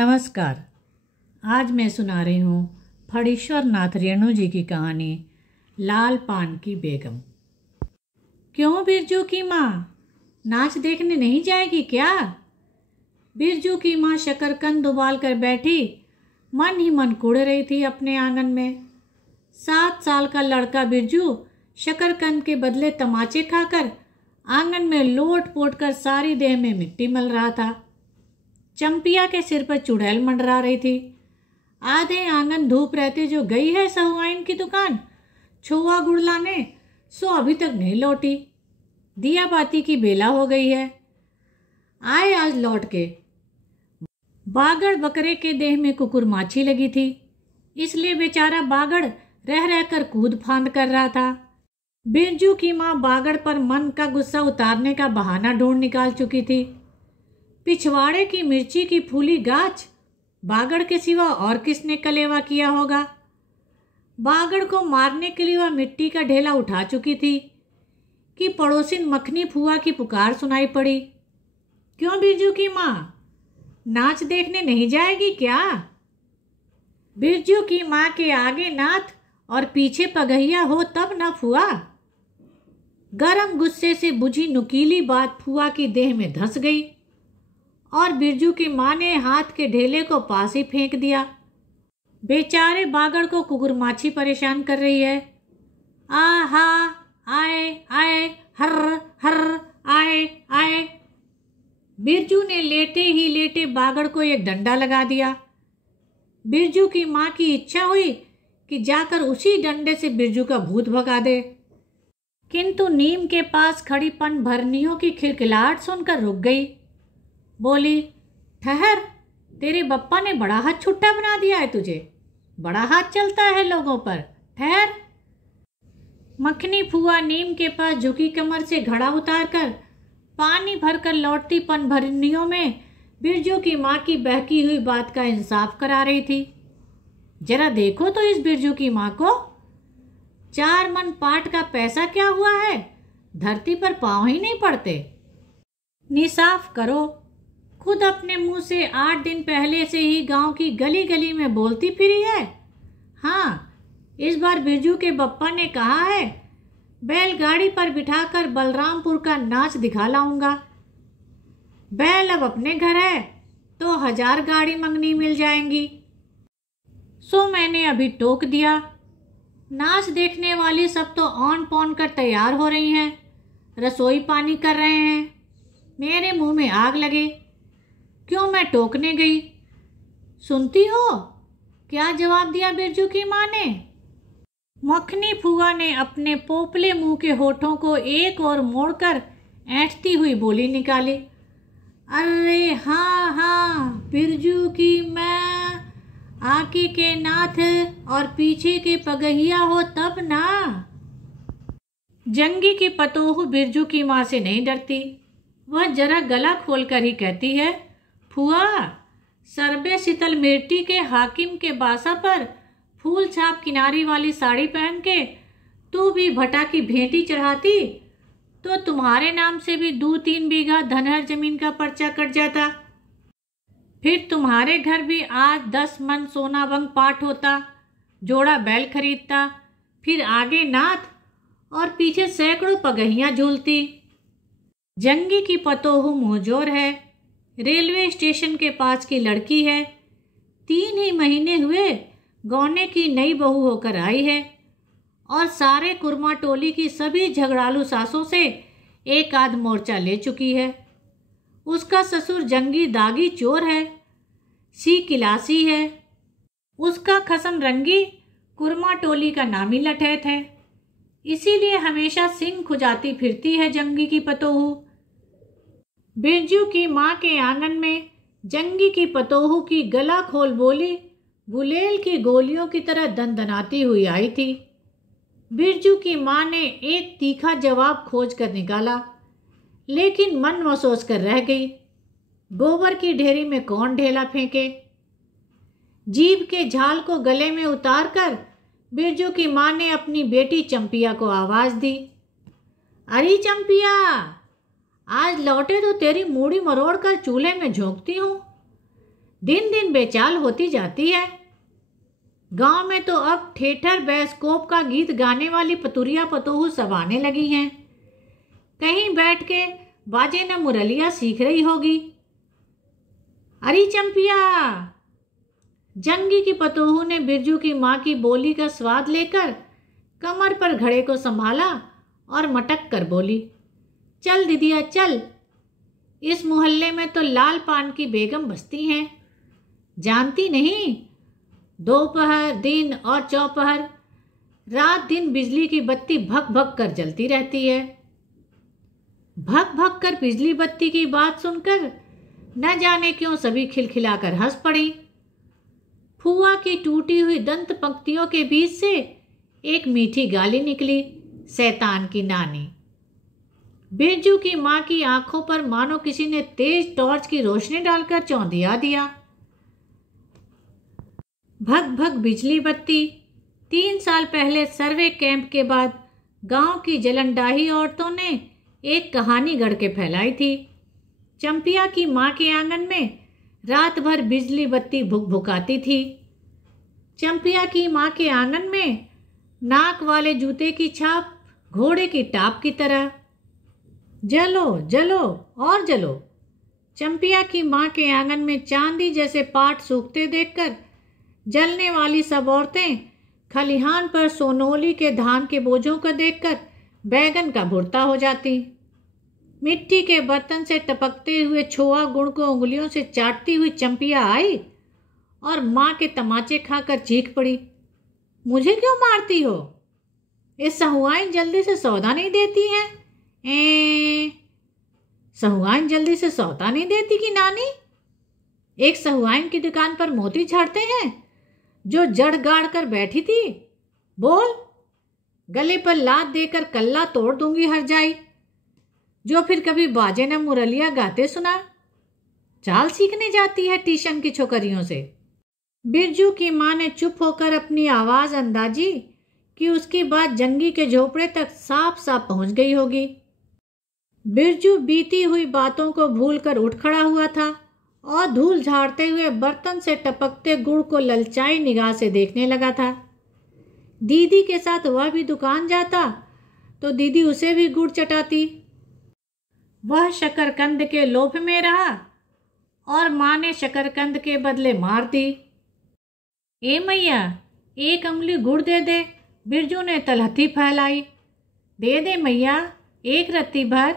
नमस्कार। आज मैं सुना रही हूँ फणीश्वर नाथ रेणु जी की कहानी लाल पान की बेगम। क्यों बिरजू की माँ नाच देखने नहीं जाएगी क्या? बिरजू की माँ शकरकंद उबाल कर बैठी मन ही मन कुड़ रही थी अपने आंगन में। 7 साल का लड़का बिरजू शकरकंद के बदले तमाचे खाकर आंगन में लोट पोट कर सारी देह में मिट्टी मल रहा था। चंपिया के सिर पर चुड़ैल मंडरा रही थी। आधे आंगन धूप रहते जो गई है सहुआइन की दुकान छोआ गुड़ लाने, सो अभी तक नहीं लौटी। दिया बाती की बेला हो गई है। आए आज लौट के। बागड़ बकरे के देह में कुकुर माछी लगी थी, इसलिए बेचारा बागड़ रह रहकर कूद फांद कर रहा था। बिरजू की माँ बागड़ पर मन का गुस्सा उतारने का बहाना ढूंढ निकाल चुकी थी। पिछवाड़े की मिर्ची की फूली गाछ बागड़ के सिवा और किसने कलेवा किया होगा। बागड़ को मारने के लिए वह मिट्टी का ढेला उठा चुकी थी कि पड़ोसिन मखनी फुआ की पुकार सुनाई पड़ी। क्यों बिरजू की माँ नाच देखने नहीं जाएगी क्या? बिरजू की माँ के आगे नाथ और पीछे पगहिया हो तब न फुआ। गरम गुस्से से बुझी नुकीली बात फुआ की देह में धंस गई और बिरजू की माँ ने हाथ के ढेले को पास ही फेंक दिया। बेचारे बागड़ को कुकुरमाछी परेशान कर रही है। आहा, आए आए, हर हर, आए आए। बिरजू ने लेटे ही लेटे बागड़ को एक डंडा लगा दिया। बिरजू की माँ की इच्छा हुई कि जाकर उसी डंडे से बिरजू का भूत भगा दे, किंतु नीम के पास खड़ी पन भरनियों की खिलखिलाहट सुनकर रुक गई। बोली, ठहर, तेरे बप्पा ने बड़ा हाथ छुट्टा बना दिया है तुझे। बड़ा हाथ चलता है लोगों पर, ठहर। मखनी फुआ नीम के पास झुकी कमर से घड़ा उतारकर पानी भरकर लौटती पन भरनियों में बिरजू की माँ की बहकी हुई बात का इंसाफ करा रही थी। जरा देखो तो इस बिरजू की माँ को। 4 मन पाट का पैसा क्या हुआ है, धरती पर पांव ही नहीं पड़ते। निसाफ करो। खुद अपने मुंह से 8 दिन पहले से ही गांव की गली गली में बोलती फिरी है। हाँ, इस बार बिरजू के बप्पा ने कहा है बैलगाड़ी पर बिठाकर बलरामपुर का नाच दिखा लाऊंगा। बैल अब अपने घर है तो 1000 गाड़ी मंगनी मिल जाएंगी। सो मैंने अभी टोक दिया। नाच देखने वाली सब तो ऑन पॉन कर तैयार हो रही हैं, रसोई पानी कर रहे हैं। मेरे मुंह में आग लगे। क्यों मैं टोकने गई? सुनती हो क्या जवाब दिया बिरजू की माँ ने? मखनी फुआ ने अपने पोपले मुंह के होठों को एक और मोड़कर ऐंठती हुई बोली निकाली। अरे हाँ हाँ, बिरजू की माँ आगे के नाथ और पीछे के पगहिया हो तब ना। जंगी की पतोह बिरजू की माँ से नहीं डरती। वह जरा गला खोलकर ही कहती है, फुआ, सरबे शीतल मिर्टी के हाकिम के बासा पर फूल छाप किनारी वाली साड़ी पहन के तू भी भटा की भेंटी चढ़ाती तो तुम्हारे नाम से भी 2-3 बीघा धनहर जमीन का पर्चा कट जाता। फिर तुम्हारे घर भी आज 10 मन सोना बंग पाठ होता, जोड़ा बैल खरीदता, फिर आगे नाथ और पीछे सैकड़ों पगहियां झूलती। जंगी की पतोहू मुंहजोर है, रेलवे स्टेशन के पास की लड़की है, 3 ही महीने हुए गौने की नई बहू होकर आई है और सारे कुरमा टोली की सभी झगड़ालू सासों से एक आध मोर्चा ले चुकी है। उसका ससुर जंगी दागी चोर है, सी किलासी है। उसका खसम रंगी कुरमा टोली का नामी लठैत है, इसीलिए हमेशा सिंह खुजाती फिरती है जंगी की पतोहू। बिरजू की माँ के आंगन में जंगी की पतोहू की गला खोल बोली गुलेल की गोलियों की तरह दनदनाती हुई आई थी। बिरजू की माँ ने एक तीखा जवाब खोज कर निकाला, लेकिन मन महसूस कर रह गई। गोबर की ढेरी में कौन ढेला फेंके। जीभ के झाल को गले में उतारकर बिरजू की माँ ने अपनी बेटी चंपिया को आवाज दी, अरे चंपिया, आज लौटे तो तेरी मूड़ी मरोड़ कर चूल्हे में झोंकती हूँ। दिन दिन बेचाल होती जाती है। गांव में तो अब थिएटर बायोस्कोप का गीत गाने वाली पतुरिया पतोहू सब आने लगी हैं। कहीं बैठ के बाजे न मुरलिया सीख रही होगी। अरे चंपिया, जंगी की पतोहू ने बिरजू की माँ की बोली का स्वाद लेकर कमर पर घड़े को संभाला और मटक कर बोली, चल दीदिया चल, इस मोहल्ले में तो लाल पान की बेगम बसती हैं। जानती नहीं, दोपहर दिन और चौपहर रात दिन बिजली की बत्ती भक भक कर जलती रहती है। भक भक कर बिजली बत्ती की बात सुनकर न जाने क्यों सभी खिलखिलाकर हंस पड़ी। फुआ की टूटी हुई दंत पंक्तियों के बीच से एक मीठी गाली निकली, शैतान की नानी। बिरजू की माँ की आंखों पर मानो किसी ने तेज टॉर्च की रोशनी डालकर चौंधिया दिया। भग भग बिजली बत्ती 3 साल पहले सर्वे कैंप के बाद गांव की जलनडाही औरतों ने एक कहानी गढ़ के फैलाई थी। चंपिया की माँ के आंगन में रात भर बिजली बत्ती भुकभुकाती थी। चंपिया की माँ के आंगन में नाक वाले जूते की छाप घोड़े की टाप की तरह। जलो जलो और जलो। चंपिया की माँ के आंगन में चांदी जैसे पाट सूखते देखकर जलने वाली सब औरतें खलिहान पर सोनोली के धान के बोझों को देखकर बैगन का भुर्ता हो जाती। मिट्टी के बर्तन से टपकते हुए छोआ गुड़ को उंगलियों से चाटती हुई चंपिया आई और माँ के तमाचे खाकर चीख पड़ी, मुझे क्यों मारती हो? इस सहुआइन जल्दी से सौदा नहीं देती है। सहुआइन जल्दी से सौदा नहीं देती कि नानी? एक सहुआइन की दुकान पर मोती झाड़ते हैं जो जड़ गाड़ कर बैठी थी। बोल, गले पर लात देकर कल्ला तोड़ दूंगी हर जाई, जो फिर कभी बाजे न मुरलिया गाते सुना। चाल सीखने जाती है ट्यूशन की छोकरियों से। बिरजू की माँ ने चुप होकर अपनी आवाज अंदाजी कि उसकी बात जंगी के झोपड़े तक साफ साफ पहुंच गई होगी। बिरजू बीती हुई बातों को भूलकर उठ खड़ा हुआ था और धूल झाड़ते हुए बर्तन से टपकते गुड़ को ललचाई निगाह से देखने लगा था। दीदी के साथ वह भी दुकान जाता तो दीदी उसे भी गुड़ चटाती। वह शकरकंद के लोभ में रहा और माँ ने शकरकंद के बदले मार दी। ए मैया, एक अमली गुड़ दे दे। बिरजू ने तलहथी फैलाई। दे दे मैया, एक रत्ती भर।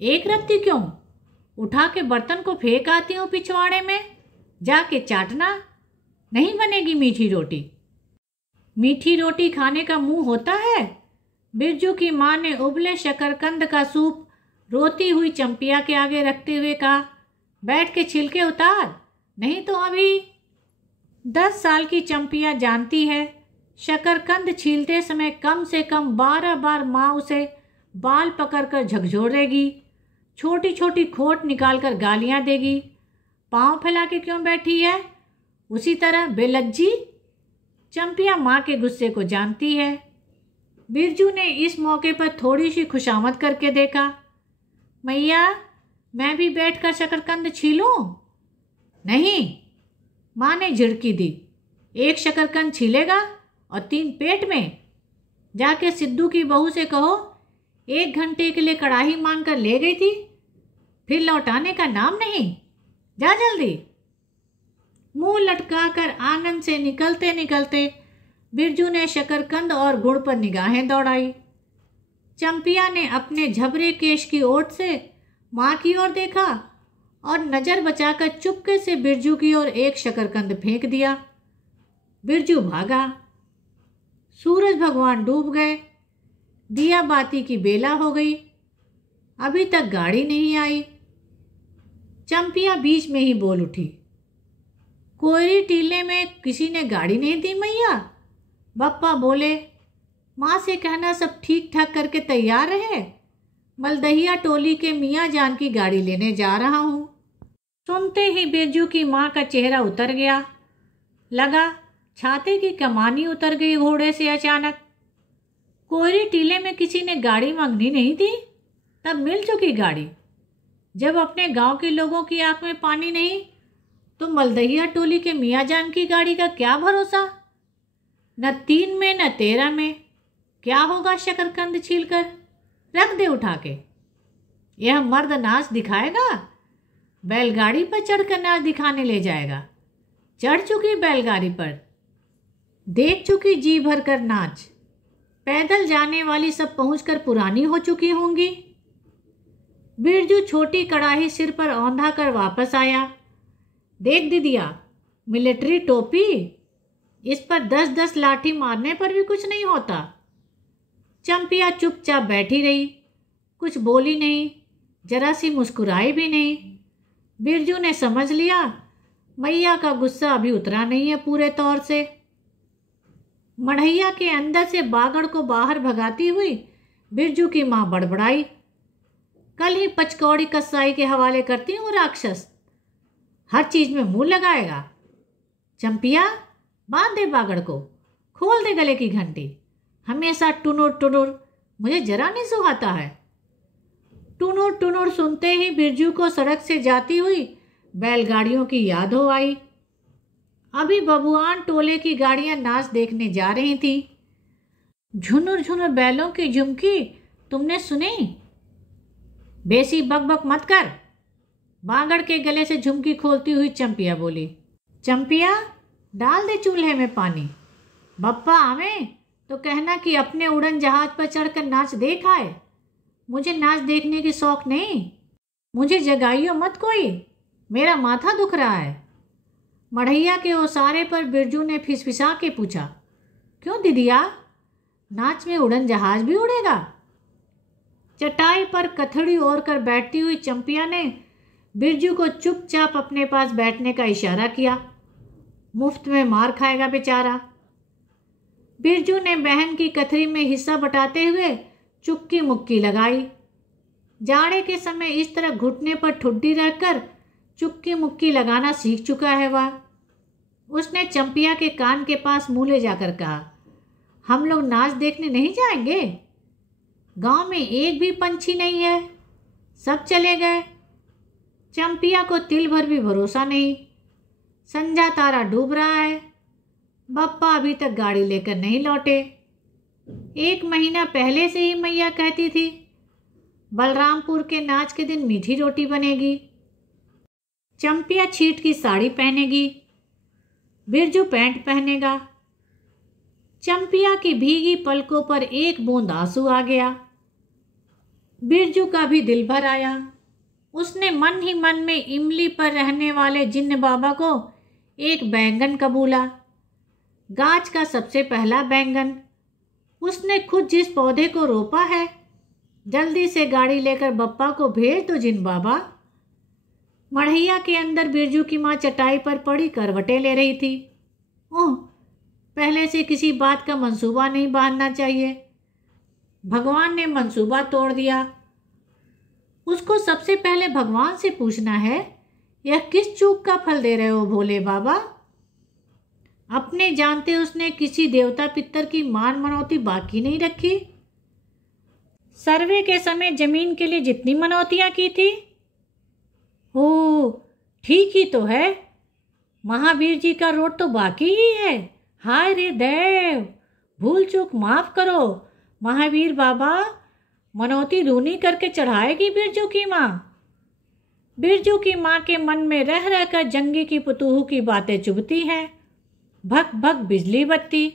एक रत्ती क्यों? उठा के बर्तन को फेंक आती हूँ पिछवाड़े में, जाके चाटना। नहीं बनेगी मीठी रोटी। मीठी रोटी खाने का मुंह होता है? बिरजू की माँ ने उबले शकरकंद का सूप रोती हुई चंपिया के आगे रखते हुए कहा, बैठ के छिलके उतार, नहीं तो अभी। 10 साल की चंपिया जानती है शकरकंद छीलते समय कम से कम 12 बार माँ उसे बाल पकड़कर झकझोरेगी, छोटी छोटी खोट निकालकर गालियाँ देगी। पाँव फैला के क्यों बैठी है? उसी तरह बेलज्जी। चंपिया माँ के गुस्से को जानती है। बिरजू ने इस मौके पर थोड़ी सी खुशामद करके देखा। मैया, मैं भी बैठकर शकरकंद छीलूं? नहीं, माँ ने झिड़की दी। एक शकरकंद छीलेगा और 3 पेट में। जाके सिद्धू की बहू से कहो 1 घंटे के लिए कढ़ाई मांग कर ले गई थी, फिर लौटाने का नाम नहीं। जा जल्दी। मुंह लटकाकर आंगन से निकलते निकलते बिरजू ने शकरकंद और गुड़ पर निगाहें दौड़ाई। चंपिया ने अपने झबरे केश की ओट से माँ की ओर देखा और नजर बचाकर चुपके से बिरजू की ओर एक शकरकंद फेंक दिया। बिरजू भागा। सूरज भगवान डूब गए। दिया बाती की बेला हो गई। अभी तक गाड़ी नहीं आई। चंपिया बीच में ही बोल उठी, कोयरी टीले में किसी ने गाड़ी नहीं दी मैया? बप्पा बोले, माँ से कहना सब ठीक ठाक करके तैयार रहे, मलदहिया टोली के मियाँ जान की गाड़ी लेने जा रहा हूँ। सुनते ही बिरजू की माँ का चेहरा उतर गया। लगा छाते की कमानी उतर गई घोड़े से अचानक। कोयरी टीले में किसी ने गाड़ी मांगनी नहीं थी, तब मिल चुकी गाड़ी। जब अपने गांव के लोगों की आंख में पानी नहीं तो मलदहिया टोली के मियाँ जान की गाड़ी का क्या भरोसा। न 3 में न 13 में क्या होगा शकरकंद छीलकर रख दे उठा के। यह मर्द नाच दिखाएगा, बैलगाड़ी पर चढ़कर नाच दिखाने ले जाएगा। चढ़ चुकी बैलगाड़ी पर, देख चुकी जी भर कर नाच। पैदल जाने वाली सब पहुंचकर पुरानी हो चुकी होंगी। बिरजू छोटी कड़ाही सिर पर औंधा कर वापस आया। देख दीदिया, मिलिट्री टोपी, इस पर 10-10 लाठी मारने पर भी कुछ नहीं होता। चंपिया चुपचाप बैठी रही, कुछ बोली नहीं, जरा सी मुस्कुराई भी नहीं। बिरजू ने समझ लिया मैया का गुस्सा अभी उतरा नहीं है पूरे तौर से। मढ़ैया के अंदर से बागड़ को बाहर भगाती हुई बिरजू की माँ बड़बड़ाई, कल ही पचकौड़ी कसाई के हवाले करती हूँ राक्षस, हर चीज में मुंह लगाएगा। चंपिया, बांध दे बागड़ को, खोल दे गले की घंटी। हमेशा टुनुर टुनुर मुझे जरा नहीं सुहाता है। टुनुर टुनुर सुनते ही बिरजू को सड़क से जाती हुई बैलगाड़ियों की याद हो आई। अभी बबुआन टोले की गाड़ियां नाच देखने जा रही थी। झुनुर झुनुर बैलों की झुमकी तुमने सुनी? बेसी बकबक मत कर, बागड़ के गले से झुमकी खोलती हुई चंपिया बोली। चंपिया, डाल दे चूल्हे में पानी। बप्पा आवे तो कहना कि अपने उड़न जहाज पर चढ़कर नाच देख आए। मुझे नाच देखने की शौक नहीं। मुझे जगाइयो मत कोई, मेरा माथा दुख रहा है। मढ़ैया के ओसारे पर बिरजू ने फिसफिसा के पूछा, क्यों दीदिया, नाच में उड़न जहाज भी उड़ेगा? चटाई पर कथड़ी ओढ़ कर बैठती हुई चंपिया ने बिरजू को चुपचाप अपने पास बैठने का इशारा किया। मुफ्त में मार खाएगा बेचारा। बिरजू ने बहन की कथरी में हिस्सा बटाते हुए चुक्की मुक्की लगाई। जाड़े के समय इस तरह घुटने पर ठुड्डी रखकर चुक्की मुक्की लगाना सीख चुका है वह। उसने चंपिया के कान के पास मुँह ले जाकर कहा, हम लोग नाच देखने नहीं जाएंगे? गांव में एक भी पंछी नहीं है, सब चले गए। चंपिया को तिल भर भी भरोसा नहीं। संजा तारा डूब रहा है, बप्पा अभी तक गाड़ी लेकर नहीं लौटे। 1 महीना पहले से ही मैया कहती थी बलरामपुर के नाच के दिन मीठी रोटी बनेगी, चंपिया छीट की साड़ी पहनेगी, बिरजू पैंट पहनेगा। चंपिया की भीगी पलकों पर एक बूंद आंसू आ गया। बिरजू का भी दिल भर आया। उसने मन ही मन में इमली पर रहने वाले जिन्न बाबा को एक बैंगन कबूला, गाछ का सबसे पहला बैंगन। उसने खुद जिस पौधे को रोपा है, जल्दी से गाड़ी लेकर बप्पा को भेज दो जिन्न बाबा। मढ़ैया के अंदर बिरजू की माँ चटाई पर पड़ी करवटें ले रही थी। ओह, पहले से किसी बात का मंसूबा नहीं बांधना चाहिए। भगवान ने मंसूबा तोड़ दिया। उसको सबसे पहले भगवान से पूछना है, यह किस चूक का फल दे रहे हो भोले बाबा? अपने जानते उसने किसी देवता पितर की मान मनौती बाकी नहीं रखी। सर्वे के समय जमीन के लिए जितनी मनौतियां की थी। ओ, ठीक ही तो है, महावीर जी का रोट तो बाकी ही है। हाय रे देव, भूल चूक माफ करो। महावीर बाबा मनौती दूनी करके चढ़ाएगी बिरजू की माँ। बिरजू की माँ के मन में रह रहकर जंगी की पुतूह की बातें चुभती हैं। भक भक बिजली बत्ती,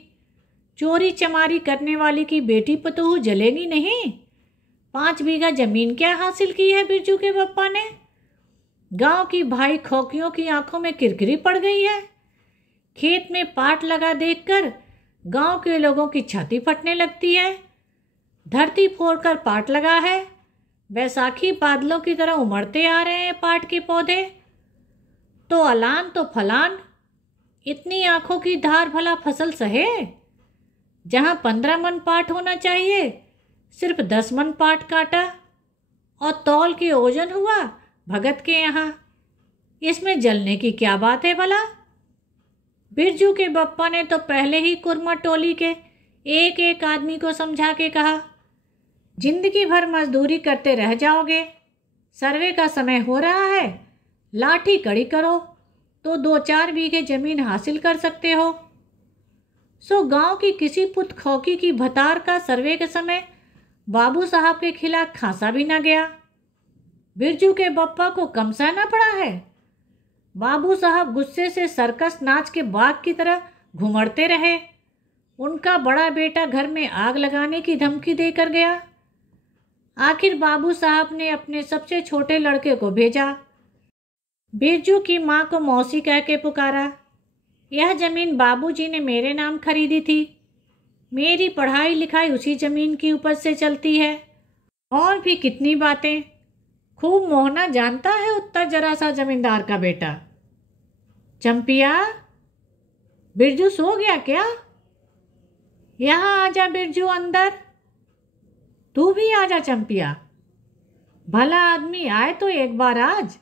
चोरी चमारी करने वाली की बेटी पुतूह जलेगी नहीं। 5 बीघा जमीन क्या हासिल की है बिरजू के बप्पा ने? गांव की भाई खोकियों की आंखों में किरकिरी पड़ गई है। खेत में पाट लगा देखकर गांव के लोगों की छाती फटने लगती है। धरती फोड़कर पाट लगा है, बैसाखी बादलों की तरह उमड़ते आ रहे हैं पाट के पौधे। तो अलान तो फलान, इतनी आंखों की धार भला फसल सहे? जहां 15 मन पाट होना चाहिए, सिर्फ 10 मन पाट काटा, और तौल के ओजन हुआ भगत के यहाँ। इसमें जलने की क्या बात है भला? बिरजू के बप्पा ने तो पहले ही कुरमा टोली के एक एक आदमी को समझा के कहा, जिंदगी भर मजदूरी करते रह जाओगे, सर्वे का समय हो रहा है, लाठी कड़ी करो तो 2-4 बीघे जमीन हासिल कर सकते हो। सो गांव की किसी पुत खौकी की भतार का सर्वे के समय बाबू साहब के खिलाफ खासा भी ना गया। बिरजू के बप्पा को कम सहना पड़ा है। बाबू साहब गुस्से से सर्कस नाच के बाघ की तरह घुमड़ते रहे। उनका बड़ा बेटा घर में आग लगाने की धमकी देकर गया। आखिर बाबू साहब ने अपने सबसे छोटे लड़के को भेजा। बिरजू की माँ को मौसी कह के पुकारा। यह जमीन बाबूजी ने मेरे नाम खरीदी थी। मेरी पढ़ाई लिखाई उसी जमीन की उपज से चलती है। और भी कितनी बातें। खूब मोहना जानता है उतना जरा सा जमींदार का बेटा। चंपिया, बिरजू सो गया क्या? यहाँ आजा बिरजू अंदर। तू भी आजा चंपिया। भला आदमी आए तो एक बार आज।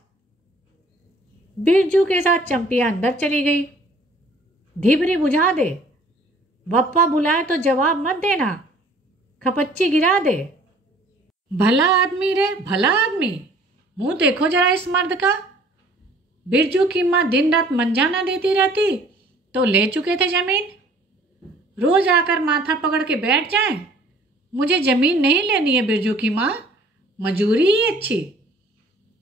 बिरजू के साथ चंपिया अंदर चली गई। ढिबरी बुझा दे। बप्पा बुलाए तो जवाब मत देना, खपच्ची गिरा दे। भला आदमी रे, भला आदमी। मुंह देखो जरा इस मर्द का। बिरजू की माँ दिन रात मंजाना देती रहती तो ले चुके थे जमीन। रोज आकर माथा पकड़ के बैठ जाए। मुझे जमीन नहीं लेनी है बिरजू की माँ, मजूरी ही अच्छी।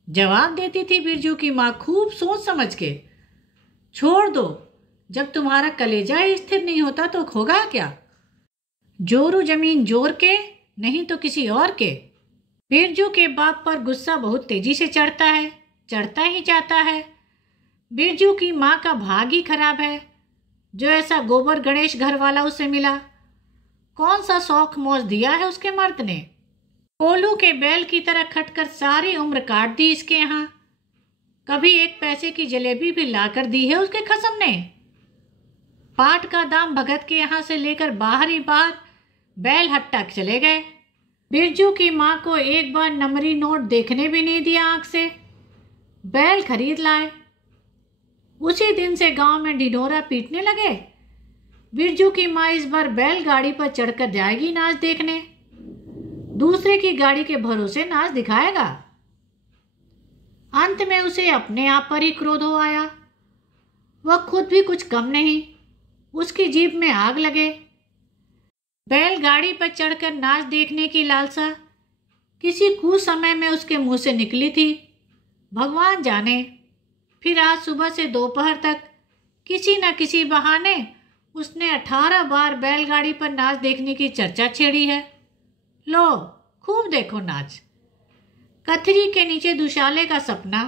जवाब देती थी बिरजू की माँ खूब सोच समझ के। छोड़ दो, जब तुम्हारा कलेजा ही स्थिर नहीं होता तो होगा क्या। जोरू जमीन जोर के, नहीं तो किसी और के। बिरजू के बाप पर गुस्सा बहुत तेजी से चढ़ता है, चढ़ता ही जाता है। बिरजू की माँ का भाग ही खराब है जो ऐसा गोबर गणेश घर वाला उसे मिला। कौन सा शौक मौज दिया है उसके मर्द ने। कोलू के बैल की तरह खटकर सारी उम्र काट दी इसके यहाँ। कभी 1 पैसे की जलेबी भी लाकर दी है उसके खसम ने। पाट का दाम भगत के यहाँ से लेकर बाहर ही बाहर बैल हट्टा चले गए। बिरजू की माँ को एक बार नंबरी नोट देखने भी नहीं दिया आंख से। बैल खरीद लाए। उसी दिन से गांव में ढिढोरा पीटने लगे। बिरजू की माँ इस बार बैलगाड़ी पर चढ़कर जाएगी नाच देखने। दूसरे की गाड़ी के भरोसे नाच दिखाएगा। अंत में उसे अपने आप पर ही क्रोध हो आया। वह खुद भी कुछ कम नहीं, उसकी जीभ में आग लगे। बैलगाड़ी पर चढ़कर नाच देखने की लालसा किसी कुसमय में उसके मुंह से निकली थी, भगवान जाने। फिर आज सुबह से दोपहर तक किसी न किसी बहाने उसने 18 बार बैलगाड़ी पर नाच देखने की चर्चा छेड़ी है। लो, खूब देखो नाच। कथरी के नीचे दुशाले का सपना।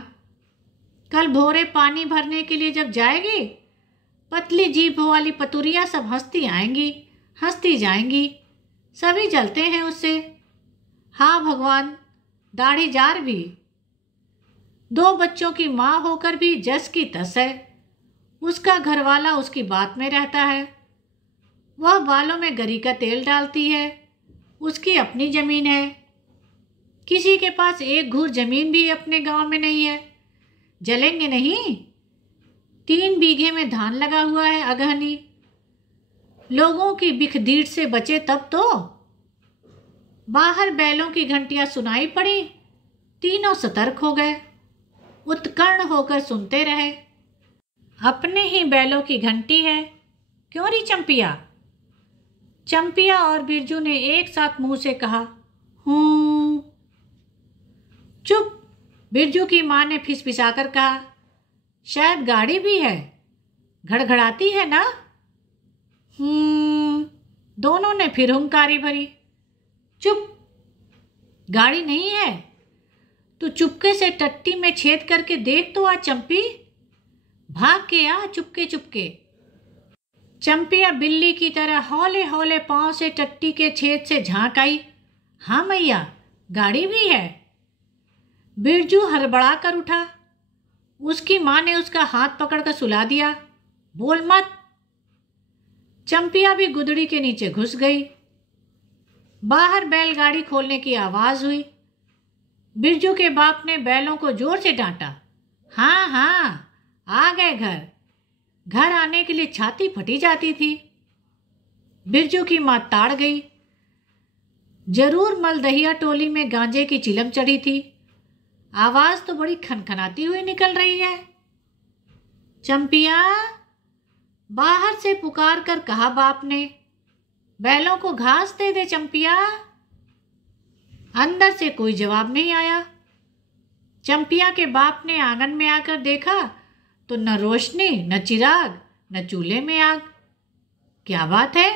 कल भोरे पानी भरने के लिए जब जाएगी, पतली जीभ वाली पतुरिया सब हंसती आएंगी, हंसती जाएंगी। सभी जलते हैं उससे। हाँ भगवान, दाढ़ी जार भी। 2 बच्चों की माँ होकर भी जस की तस है। उसका घरवाला उसकी बात में रहता है। वह बालों में गरी का तेल डालती है। उसकी अपनी जमीन है। किसी के पास 1 घूर जमीन भी अपने गांव में नहीं है। जलेंगे नहीं। 3 बीघे में धान लगा हुआ है अगहनी। लोगों की बिखदीड़ से बचे तब तो। बाहर बैलों की घंटियां सुनाई पड़ी। तीनों सतर्क हो गए, उत्कर्ण होकर सुनते रहे। अपने ही बैलों की घंटी है, क्यों री चंपिया? चंपिया और बिरजू ने एक साथ मुंह से कहा, हूं। चुप, बिरजू की मां ने फिसफिसाकर कहा, शायद गाड़ी भी है, घड़घड़ाती है ना? दोनों ने फिर हुंकारी भरी। चुप, गाड़ी नहीं है। तू चुपके से टट्टी में छेद करके देख तो आ चंपी। भाग के आ चुपके चुपके। चंपिया बिल्ली की तरह हौले हौले पांव से टट्टी के छेद से झांक आई। हाँ मैया, गाड़ी भी है। बिरजू हड़बड़ा कर उठा। उसकी मां ने उसका हाथ पकड़कर सुला दिया। बोल मत। चंपिया भी गुदड़ी के नीचे घुस गई। बाहर बैलगाड़ी खोलने की आवाज हुई। बिरजू के बाप ने बैलों को जोर से डांटा। हाँ हाँ, आ गए घर। घर आने के लिए छाती फटी जाती थी। बिरजू की मां ताड़ गई। जरूर मलदहिया टोली में गांजे की चिलम चढ़ी थी। आवाज तो बड़ी खनखनाती हुई निकल रही है। चंपिया, बाहर से पुकार कर कहा बाप ने, बैलों को घास दे दे चंपिया। अंदर से कोई जवाब नहीं आया। चंपिया के बाप ने आंगन में आकर देखा तो न रोशनी, न चिराग, न चूल्हे में आग। क्या बात है,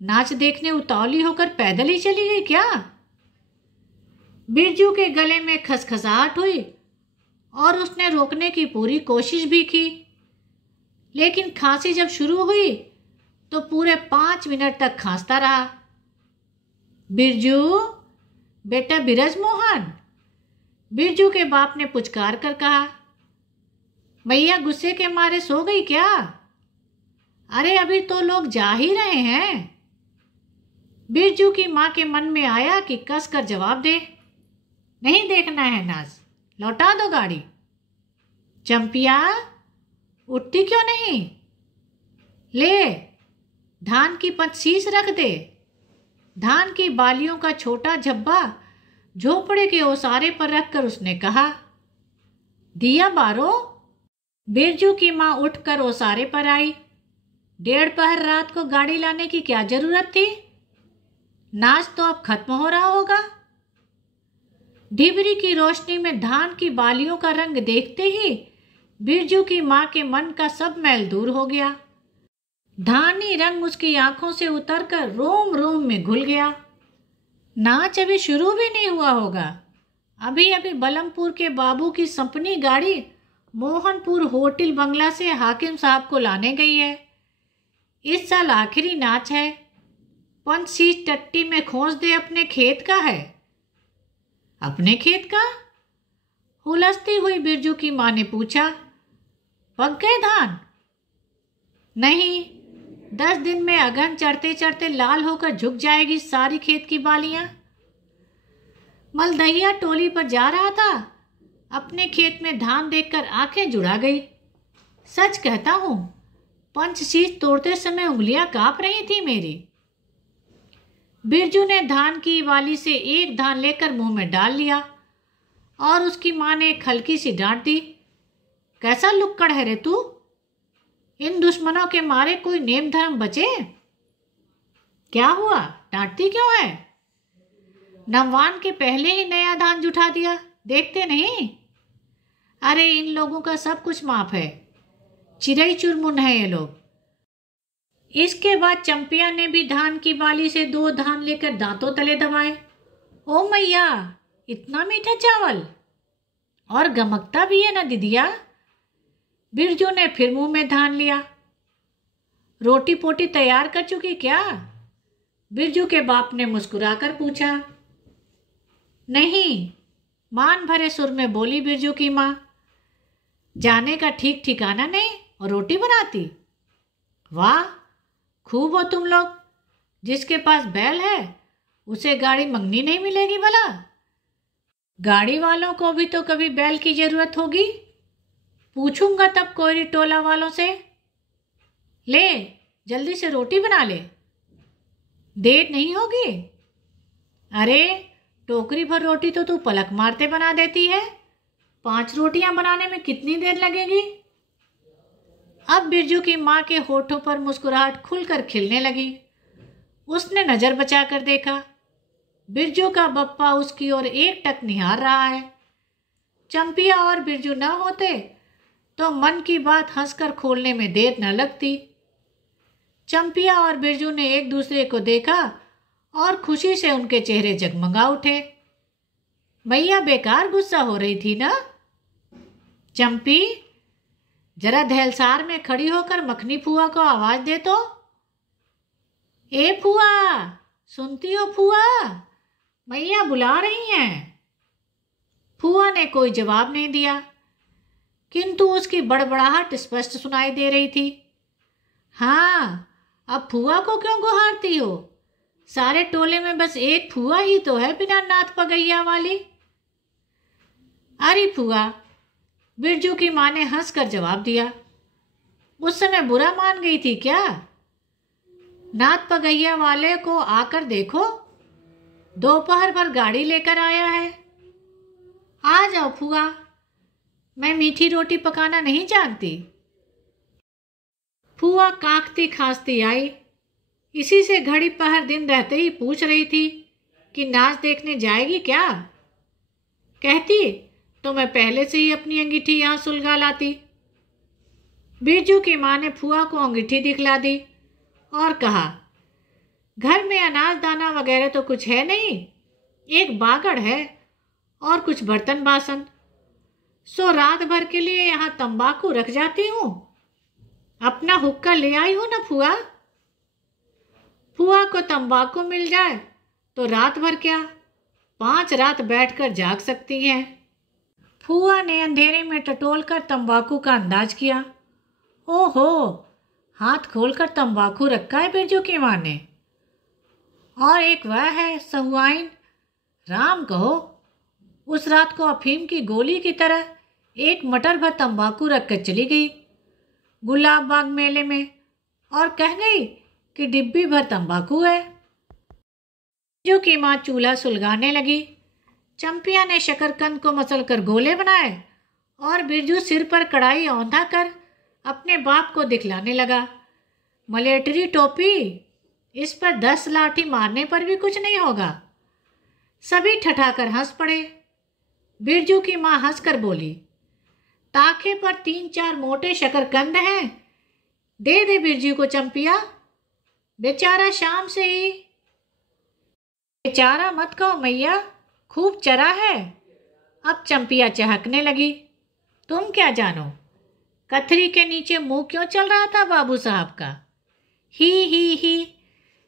नाच देखने उतावली होकर पैदल ही चली गई क्या? बिरजू के गले में खसखसाहट हुई और उसने रोकने की पूरी कोशिश भी की, लेकिन खांसी जब शुरू हुई तो पूरे 5 मिनट तक खांसता रहा। बिरजू, बेटा बिरज मोहन, बिरजू के बाप ने पुचकार कर कहा। मैया गुस्से के मारे सो गई क्या? अरे अभी तो लोग जा ही रहे हैं। बिरजू की मां के मन में आया कि कस कर जवाब दे, नहीं देखना है नाच, लौटा दो गाड़ी। चंपिया, उठती क्यों नहीं? ले, धान की पतसीस रख दे। धान की बालियों का छोटा झब्बा झोपड़े के ओसारे पर रखकर उसने कहा। दिया बारो। बिरजू की मां उठकर ओसारे पर आई। 1:30 पहर रात को गाड़ी लाने की क्या जरूरत थी? नाच तो अब खत्म हो रहा होगा। ढिबरी की रोशनी में धान की बालियों का रंग देखते ही बिरजू की मां के मन का सब मैल दूर हो गया। धानी रंग उसकी आंखों से उतरकर रोम रोम में घुल गया। नाच अभी शुरू भी नहीं हुआ होगा। अभी अभी बलमपुर के बाबू की सपनी गाड़ी मोहनपुर होटल बंगला से हाकिम साहब को लाने गई है। इस साल आखिरी नाच है। 5 सीट टट्टी में खोस दे, अपने खेत का है। अपने खेत का? हुलसती हुई बिरजू की मां ने पूछा। पक गए धान? नहीं, 10 दिन में अगन चढ़ते चढ़ते लाल होकर झुक जाएगी सारी खेत की बालियां। मलदहिया टोली पर जा रहा था, अपने खेत में धान देखकर आंखें जुड़ा गई। सच कहता हूं, पंचशीश तोड़ते समय उंगलियां कांप रही थी मेरी। बिरजू ने धान की वाली से एक धान लेकर मुंह में डाल लिया और उसकी मां ने एक हल्की सी डांट दी। कैसा लुक्कड़ है रे तू? इन दुश्मनों के मारे कोई नेम धर्म बचे? क्या हुआ, डांटती क्यों है? नमवान के पहले ही नया धान जुटा दिया, देखते नहीं? अरे इन लोगों का सब कुछ माफ है, चिरई चुरमुन है ये लोग। इसके बाद चंपिया ने भी धान की बाली से 2 धान लेकर दांतों तले दबाए। ओ मैया, इतना मीठा चावल, और गमकता भी है ना दीदिया। बिरजू ने फिर मुंह में धान लिया। रोटी पोटी तैयार कर चुकी क्या? बिरजू के बाप ने मुस्कुराकर पूछा। नहीं, मान भरे सुर में बोली बिरजू की मां। जाने का ठीक ठिकाना नहीं और रोटी बनाती? वाह, खूब हो तुम लोग। जिसके पास बैल है उसे गाड़ी मंगनी नहीं मिलेगी भला। गाड़ी वालों को भी तो कभी बैल की जरूरत होगी। पूछूंगा तब कोयरी टोला वालों से। ले, जल्दी से रोटी बना ले, देर नहीं होगी। अरे टोकरी भर रोटी तो तू पलक मारते बना देती है, 5 रोटियां बनाने में कितनी देर लगेगी? अब बिरजू की मां के होठों पर मुस्कुराहट खुलकर खिलने लगी। उसने नजर बचाकर देखा, बिरजू का बप्पा उसकी ओर एकटक निहार रहा है। चंपिया और बिरजू न होते तो मन की बात हंसकर खोलने में देर न लगती। चंपिया और बिरजू ने एक दूसरे को देखा और खुशी से उनके चेहरे जगमगा उठे। मैया बेकार गुस्सा हो रही थी ना? चंपी, जरा धैलसार में खड़ी होकर मखनी फुआ को आवाज दे तो। ए फुआ, सुनती हो फुआ? मैया बुला रही हैं। फुआ ने कोई जवाब नहीं दिया, किंतु उसकी बड़बड़ाहट स्पष्ट सुनाई दे रही थी। हाँ, अब फुआ को क्यों गुहारती हो? सारे टोले में बस एक फुआ ही तो है बिना नाथ पगैया वाली। अरे फुआ, बिरजू की मां ने हंसकर जवाब दिया। उस समय बुरा मान गई थी क्या? नाथ पगैया वाले को आकर देखो, दोपहर भर गाड़ी लेकर आया है। आ जाओ फुआ, मैं मीठी रोटी पकाना नहीं जानती। फूआ कांपती खांसती आई। इसी से घड़ी पहर दिन रहते ही पूछ रही थी कि नाच देखने जाएगी क्या। कहती तो मैं पहले से ही अपनी अंगीठी यहाँ सुलगा लाती। बिरजू की माँ ने फूआ को अंगीठी दिखला दी और कहा, घर में अनाज दाना वगैरह तो कुछ है नहीं, एक बागड़ है और कुछ बर्तन बासन, सो रात भर के लिए यहाँ तंबाकू रख जाती हूँ। अपना हुक्का ले आई हो ना फूआ। फूआ को तंबाकू मिल जाए तो रात भर क्या 5 रात बैठकर जाग सकती हैं। फूआ ने अंधेरे में टटोलकर तंबाकू का अंदाज किया। ओहो, हाथ खोलकर तंबाकू रखा है बिरजू की माँ ने। और एक वह है सहुआइन, राम कहो, उस रात को अफीम की गोली की तरह एक मटर भर तंबाकू रख कर चली गई गुलाब बाग मेले में और कह गई कि डिब्बी भर तंबाकू है। बिरजू की माँ चूल्हा सुलगाने लगी। चंपिया ने शकरकंद को मसलकर गोले बनाए और बिरजू सिर पर कढ़ाई औंधा कर अपने बाप को दिखलाने लगा। मलेटरी टोपी, इस पर 10 लाठी मारने पर भी कुछ नहीं होगा। सभी ठठाकर हंस पड़े। बिरजू की माँ हंसकर बोली, ताखे पर 3-4 मोटे शकरकंद हैं, दे दे बिरजू को चंपिया, बेचारा शाम से ही। बेचारा मत कहो मैया, खूब चरा है। अब चंपिया चहकने लगी। तुम क्या जानो, कथरी के नीचे मुंह क्यों चल रहा था बाबू साहब का। ही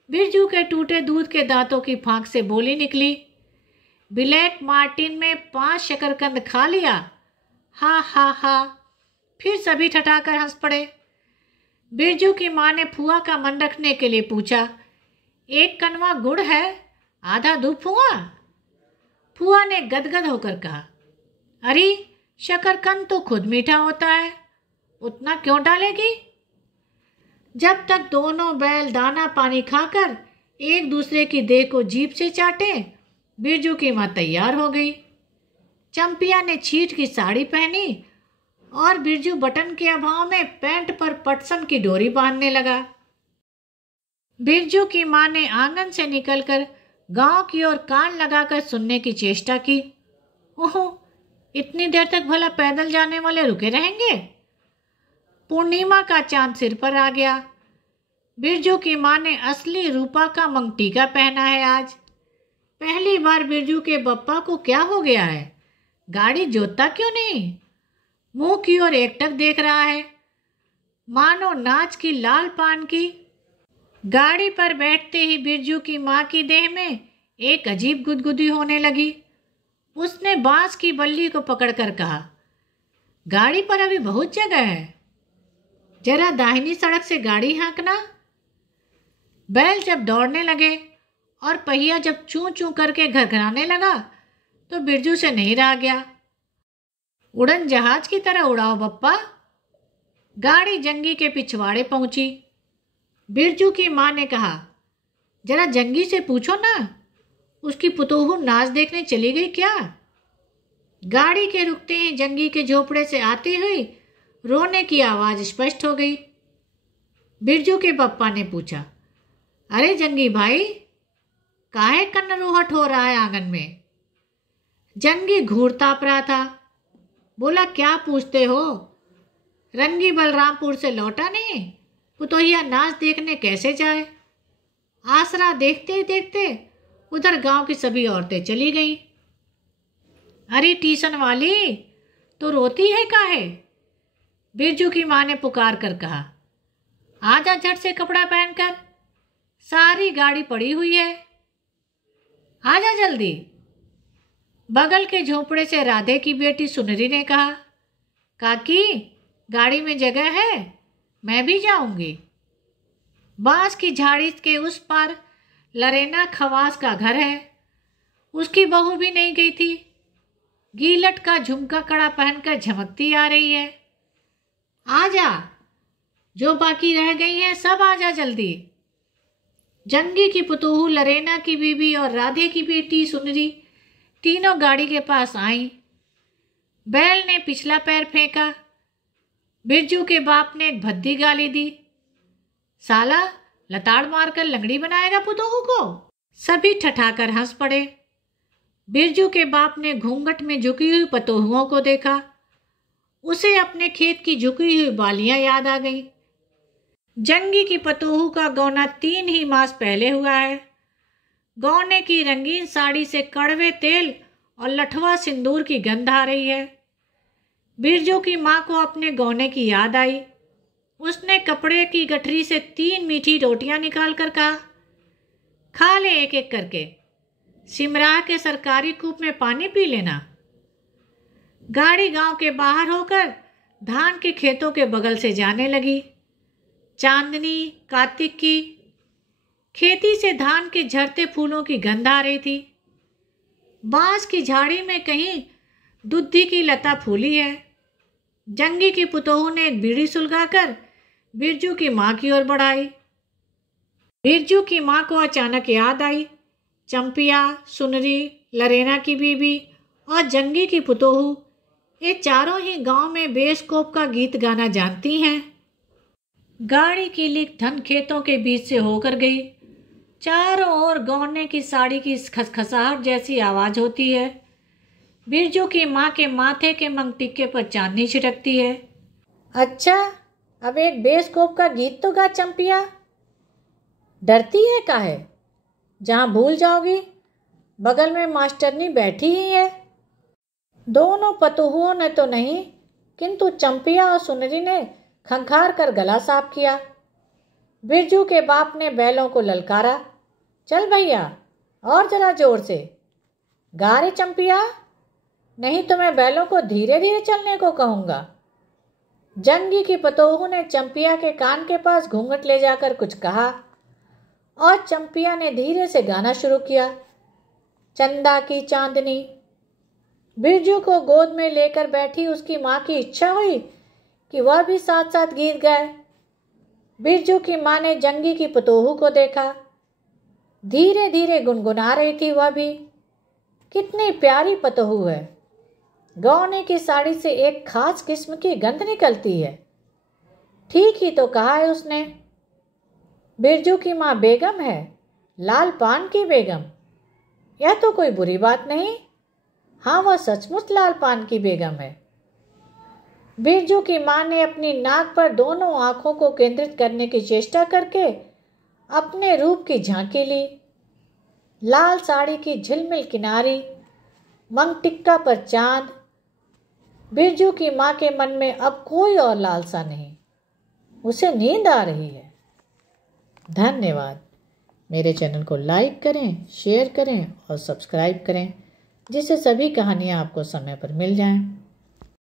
बिरजू के टूटे दूध के दांतों की फांक से बोली निकली। ब्लैक मार्टिन में 5 शकरकंद खा लिया। हा। फिर सभी ठठाकर हंस पड़े। बिरजू की माँ ने फुआ का मन रखने के लिए पूछा, एक कनवा गुड़ है, आधा दूं फुआ। फुआ ने गदगद होकर कहा, अरे शकरकंद तो खुद मीठा होता है, उतना क्यों डालेगी। जब तक दोनों बैल दाना पानी खाकर एक दूसरे की देह को जीभ से चाटे, बिरजू की माँ तैयार हो गई। चंपिया ने छीट की साड़ी पहनी और बिरजू बटन के अभाव में पैंट पर पटसन की डोरी बांधने लगा। बिरजू की माँ ने आंगन से निकलकर गांव की ओर कान लगाकर सुनने की चेष्टा की। ओहो, इतनी देर तक भला पैदल जाने वाले रुके रहेंगे। पूर्णिमा का चांद सिर पर आ गया। बिरजू की माँ ने असली रूपा का मंगटीका पहना है आज। पहली बार बिरजू के बप्पा को क्या हो गया है, गाड़ी जोतता क्यों नहीं। मुंह की ओर एकटक देख रहा है, मानो नाच की लाल पान की। गाड़ी पर बैठते ही बिरजू की माँ की देह में एक अजीब गुदगुदी होने लगी। उसने बांस की बल्ली को पकड़कर कहा, गाड़ी पर अभी बहुत जगह है, जरा दाहिनी सड़क से गाड़ी हाँकना। बैल जब दौड़ने लगे और पहिया जब चूं चूं करके घरघराने लगा तो बिरजू से नहीं रहा गया। उड़न जहाज की तरह उड़ाओ बप्पा। गाड़ी जंगी के पिछवाड़े पहुंची। बिरजू की माँ ने कहा, जरा जंगी से पूछो ना, उसकी पुतोहू नाच देखने चली गई क्या। गाड़ी के रुकते ही जंगी के झोपड़े से आती हुई रोने की आवाज़ स्पष्ट हो गई। बिरजू के पप्पा ने पूछा, अरे जंगी भाई, काहे कन्नरोहट हो रहा है आंगन में। जंगी घूर ताप रहा था। बोला, क्या पूछते हो, रंगी बलरामपुर से लौटा नहीं, पुतोहिया नाच देखने कैसे जाए। आसरा देखते ही देखते उधर गांव की सभी औरतें चली गईं। अरे टीसन वाली, तो रोती है काहे। बिरजू की माँ ने पुकार कर कहा, आजा झट से कपड़ा पहनकर, सारी गाड़ी पड़ी हुई है, आजा जल्दी। बगल के झोपड़े से राधे की बेटी सुनरी ने कहा, काकी गाड़ी में जगह है, मैं भी जाऊंगी। बांस की झाड़ी के उस पार लरेना खवास का घर है, उसकी बहू भी नहीं गई थी। गीलट का झुमका कड़ा पहनकर झमकती आ रही है। आजा, जो बाकी रह गई हैं सब आजा जल्दी। जंगी की पुतोहू लरेना की बीबी और राधे की बेटी सुनरी तीनों गाड़ी के पास आई। बैल ने पिछला पैर फेंका। बिरजू के बाप ने एक भद्दी गाली दी। साला लताड़ मारकर लंगड़ी बनाएगा पुतोहू को। सभी ठठाकर हंस पड़े। बिरजू के बाप ने घूंघट में झुकी हुई पतोहुओं को देखा। उसे अपने खेत की झुकी हुई बालियां याद आ गईं। जंगी की पतोहू का गौना 3 ही मास पहले हुआ है। गौने की रंगीन साड़ी से कड़वे तेल और लठवा सिंदूर की गंध आ रही है। बिरजू की माँ को अपने गौने की याद आई। उसने कपड़े की गठरी से 3 मीठी रोटियां निकाल कर कहा, खा ले एक एक करके, सिमराह के सरकारी कूप में पानी पी लेना। गाड़ी गांव के बाहर होकर धान के खेतों के बगल से जाने लगी। चांदनी कार्तिक की खेती से धान के झड़ते फूलों की गंध आ रही थी। बांस की झाड़ी में कहीं दुद्धि की लता फूली है। जंगी की पुतोहू ने एक बीड़ी सुलगाकर बिरजू की माँ की ओर बढ़ाई। बिरजू की माँ को अचानक याद आई, चंपिया, सुनरी, लरेना की बीबी और जंगी की पुतोहू, ये चारों ही गांव में बेस्कोप का गीत गाना जानती हैं। गाड़ी की लिक धन खेतों के बीच से होकर गई। चारों ओर गौने की साड़ी की खसखसाहट जैसी आवाज होती है। बिरजू की माँ के माथे के मंगटिक्के पर चांदनी छिटकती है। अच्छा, अब एक बेस्कोप का गीत तो गा चंपिया। डरती है काहे? जहाँ भूल जाओगी बगल में मास्टरनी बैठी ही है। दोनों पतोहुओं ने तो नहीं, किंतु चंपिया और सुनरी ने खंखार कर गला साफ किया। बिरजू के बाप ने बैलों को ललकारा, चल भैया और जरा जोर से गा रे चंपिया, नहीं तो मैं बैलों को धीरे धीरे चलने को कहूँगा। जंगी की पतोहू ने चंपिया के कान के पास घूंघट ले जाकर कुछ कहा और चंपिया ने धीरे से गाना शुरू किया, चंदा की चांदनी। बिरजू को गोद में लेकर बैठी उसकी माँ की इच्छा हुई कि वह भी साथ साथ गीत गाए। बिरजू की माँ ने जंगी की पतोहू को देखा, धीरे धीरे गुनगुना रही थी वह भी। कितनी प्यारी पतोहू है। गौने की साड़ी से एक खास किस्म की गंध निकलती है। ठीक ही तो कहा है उसने। बिरजू की माँ बेगम है, लाल पान की बेगम। यह तो कोई बुरी बात नहीं। हाँ, वह सचमुच लाल पान की बेगम है। बिरजू की माँ ने अपनी नाक पर दोनों आंखों को केंद्रित करने की चेष्टा करके अपने रूप की झांकी ली। लाल साड़ी की झिलमिल किनारी, मंगटिक्का पर चांद। बिरजू की माँ के मन में अब कोई और लालसा नहीं। उसे नींद आ रही है। धन्यवाद। मेरे चैनल को लाइक करें, शेयर करें और सब्सक्राइब करें, जिससे सभी कहानियाँ आपको समय पर मिल जाएं।